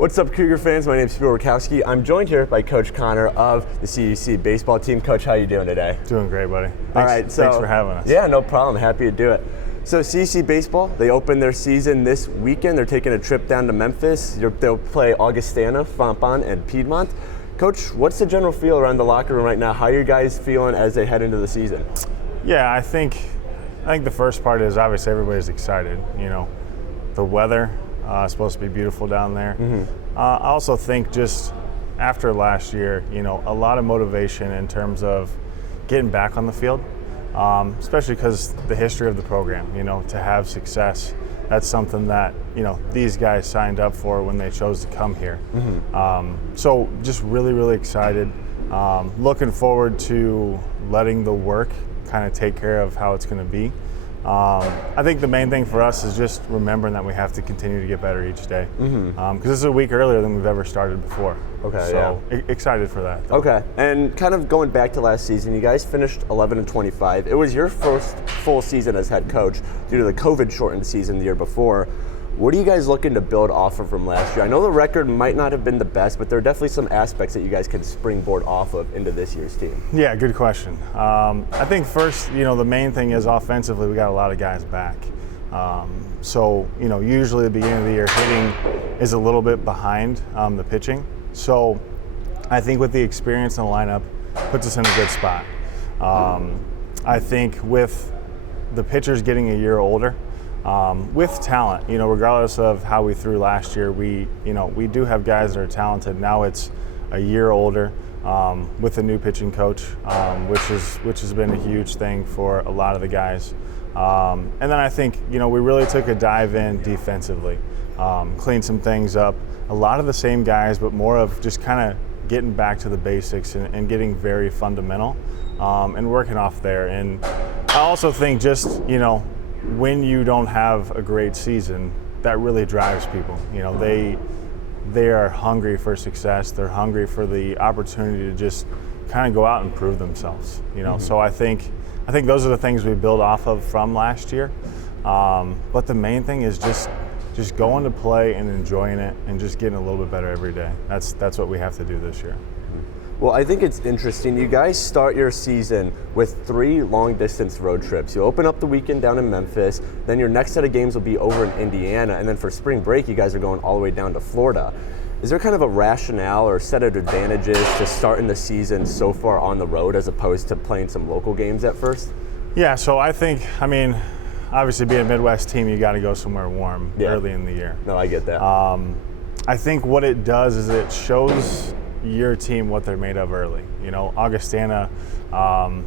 What's up, Cougar fans? My name is Phil Rakowski. I'm joined here by Coach Connor of the CUC Baseball team. Coach, how you doing today? Doing great, buddy. Thanks, All right, thanks for having us. Yeah, no problem. Happy to do it. So CUC Baseball, they open their season this weekend. They're taking a trip down to Memphis. They'll play Augustana, Fontbonne, and Piedmont. Coach, what's the general feel around the locker room right now? How are you guys feeling as they head into the season? Yeah, I think the first part is obviously everybody's excited. You know, the weather is supposed to be beautiful down there. I also think just after last year, you know, a lot of motivation in terms of getting back on the field, especially because the history of the program, you know, to have success, that's something that, you know, these guys signed up for when they chose to come here. So just really, really excited. Looking forward to letting the work kind of take care of how it's going to be. I think the main thing for us is just remembering that we have to continue to get better each day. Because this is a week earlier than we've ever started before. Okay, so excited for that, though. Okay, and kind of going back to last season, you guys finished 11-25. It was your first full season as head coach due to the COVID-shortened season the year before. What are you guys looking to build off of from last year? I know the record might not have been the best, but there are definitely some aspects that you guys can springboard off of into this year's team. Yeah, good question. I think first, you know, the main thing is offensively, we got a lot of guys back. So, you know, usually the beginning of the year hitting is a little bit behind the pitching. So I think with the experience in the lineup, puts us in a good spot. I think with the pitchers getting a year older, with talent, you know, regardless of how we threw last year, we do have guys that are talented. Now it's a year older with a new pitching coach, which has been a huge thing for a lot of the guys. And then I think, you know, we really took a dive in defensively, cleaned some things up. A lot of the same guys, but more of just kind of getting back to the basics and getting very fundamental and working off there. And I also think just, you know, when you don't have a great season, that really drives people. You know, they are hungry for success. They're hungry for the opportunity to just kind of go out and prove themselves. You know, so I think those are the things we build off of from last year. But the main thing is just going to play and enjoying it and just getting a little bit better every day. That's what we have to do this year. Well, I think it's interesting. You guys start your season with 3 long-distance road trips. You open up the weekend down in Memphis, then your next set of games will be over in Indiana, and then for spring break, you guys are going all the way down to Florida. Is there kind of a rationale or set of advantages to starting the season so far on the road as opposed to playing some local games at first? Yeah, so I mean, obviously being a Midwest team, you got to go somewhere warm early in the year. No, I get that. I think what it does is it shows your team what they're made of early. You know, Augustana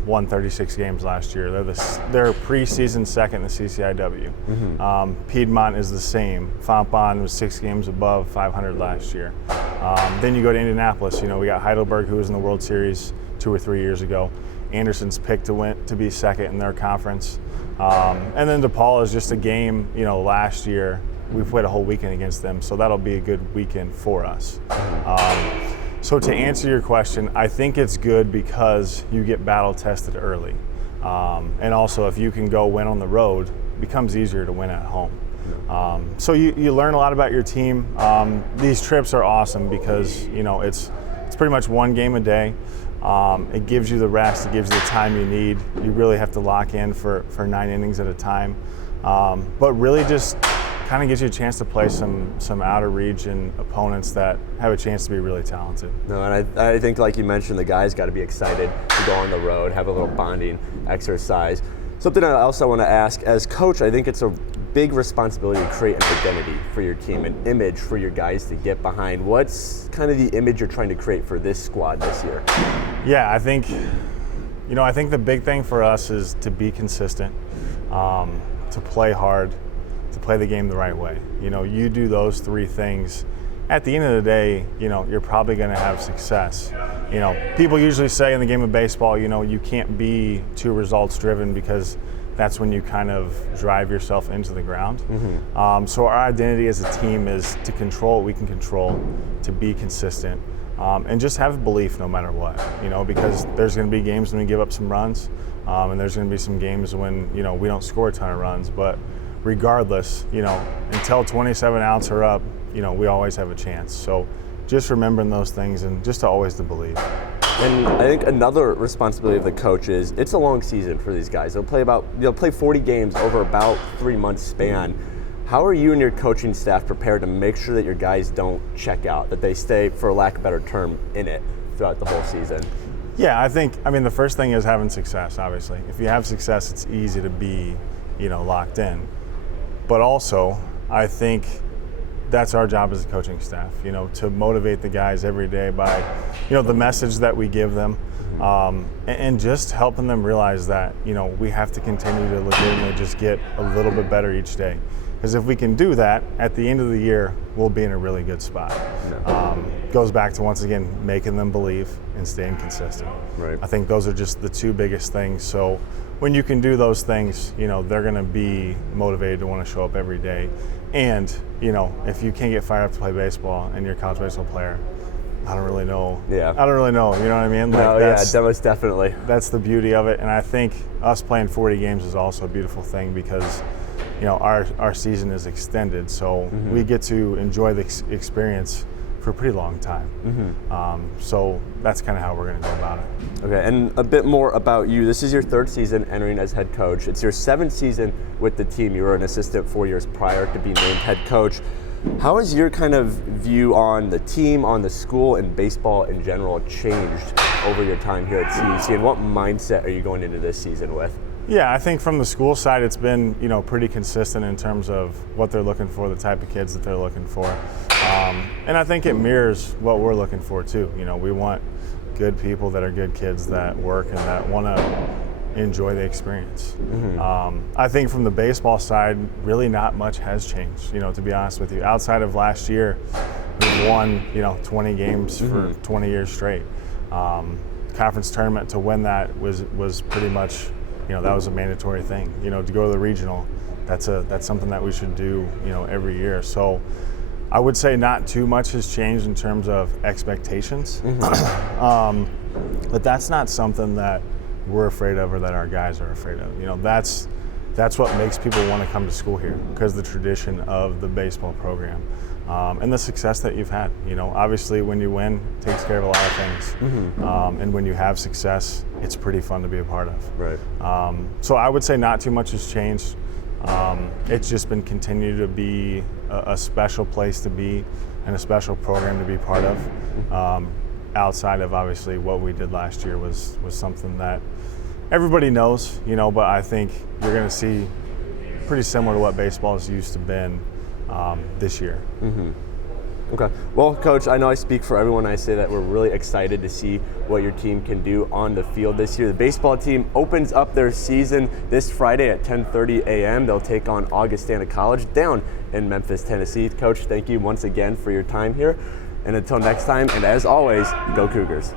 won 36 games last year. They're preseason second in the CCIW. Piedmont is the same. Fontbonne was 6 games above 500 last year. Then you go to Indianapolis. You know, we got Heidelberg, who was in the World Series 2 or 3 years ago. Anderson's picked to be second in their conference. And then DePaul is just a game, you know, last year. We played a whole weekend against them, so that'll be a good weekend for us. So to answer your question, I think it's good because you get battle tested early. And also if you can go win on the road, it becomes easier to win at home. So you learn a lot about your team. These trips are awesome because, you know, it's pretty much 1 game a day. It gives you the rest, it gives you the time you need. You really have to lock in for 9 innings at a time. But really just kind of gives you a chance to play some outer region opponents that have a chance to be really talented. No, and I think, like you mentioned, the guys got to be excited to go on the road, have a little bonding exercise. Something else I want to ask, as coach, I think it's a big responsibility to create an identity for your team, an image for your guys to get behind. What's kind of the image you're trying to create for this squad this year? Yeah, I think the big thing for us is to be consistent, to play hard, to play the game the right way. You know, you do those 3 things, at the end of the day, you know, you're probably going to have success. You know, people usually say in the game of baseball, you know, you can't be too results driven because that's when you kind of drive yourself into the ground. So our identity as a team is to control what we can control, to be consistent, and just have belief no matter what. You know, because there's going to be games when we give up some runs, and there's going to be some games when, you know, we don't score a ton of runs. But regardless, you know, until 27 outs are up, we always have a chance. So just remembering those things and just to always to believe. And I think another responsibility of the coach is it's a long season for these guys. They'll play 40 games over about 3 months span. How are you and your coaching staff prepared to make sure that your guys don't check out, that they stay, for lack of a better term, in it throughout the whole season? Yeah, I mean, the first thing is having success, obviously. If you have success, it's easy to be, locked in. But also, I think that's our job as a coaching staff, to motivate the guys every day by, the message that we give them, and just helping them realize that, we have to continue to legitimately just get a little bit better each day. Because if we can do that, at the end of the year, we'll be in a really good spot. Goes back to, once again, making them believe and staying consistent. Right. I think those are just the two biggest things. So when you can do those things, they're going to be motivated to want to show up every day. And, if you can't get fired up to play baseball and you're a college baseball player, I don't really know. Yeah. I don't really know. You know what I mean? Most definitely. That's the beauty of it. And I think us playing 40 games is also a beautiful thing because, our season is extended. So we get to enjoy the experience for a pretty long time. So that's kind of how we're going to go about it. Okay, and a bit more about you. This is your 3rd season entering as head coach. It's your 7th season with the team. You were an assistant 4 years prior to being named head coach. How has your kind of view on the team, on the school, and baseball in general changed over your time here at CUC? And what mindset are you going into this season with? Yeah, I think from the school side, it's been pretty consistent in terms of what they're looking for, the type of kids that they're looking for, and I think it mirrors what we're looking for too. We want good people that are good kids that work and that want to enjoy the experience. I think from the baseball side, really not much has changed. To be honest with you, outside of last year, we've won 20 games for 20 years straight. Conference tournament, to win that was pretty much. That was a mandatory thing. To go to the regional, that's something that we should do, every year. So I would say not too much has changed in terms of expectations, but that's not something that we're afraid of or that our guys are afraid of. That's what makes people want to come to school here, because the tradition of the baseball program. And the success that you've had. Obviously when you win, it takes care of a lot of things. And when you have success, it's pretty fun to be a part of. Right. So I would say not too much has changed. It's just been continued to be a special place to be and a special program to be part of. Outside of obviously what we did last year was something that everybody knows, but I think you're going to see pretty similar to what baseball has used to been this year. Okay. Well, Coach, I know I speak for everyone. I say that we're really excited to see what your team can do on the field this year. The baseball team opens up their season this Friday at 10:30 a.m. They'll take on Augustana College down in Memphis, Tennessee. Coach, thank you once again for your time here. And until next time, and as always, go Cougars.